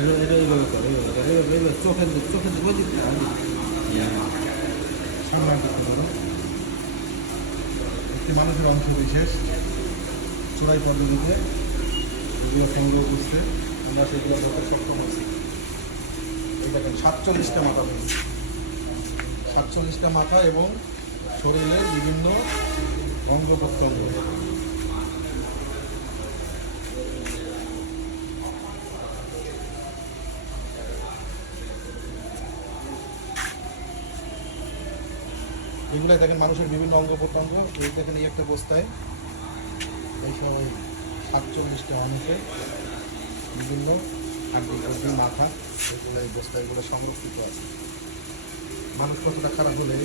এইভাবে করো, এইভাবে করো, এইভাবে চোখের দিকে ওই দিকে না, ওই দিকে। সম্মানিত করুন একটি মানুষের অংশ বিশেষ চোরাই পদ্ধতিতে যেগুলো সংগ্রহ করতে আমরা সেগুলো ধরতে সক্ষম হচ্ছি। এই দেখেন 47টা মাথা পেয়েছি, 47টা মাথা এবং শরীরের বিভিন্ন অঙ্গ প্রত্যঙ্গ। এগুলো দেখেন মানুষের বিভিন্ন অঙ্গ প্রত্যঙ্গ। এই দেখেন এই একটা বস্তায় এই সবাই 47টা মানুষের বিভিন্ন হাড্ডি মাথা এগুলো এই বস্তায় এগুলো সংরক্ষিত আছে। মানুষ কতটা খারাপ হলে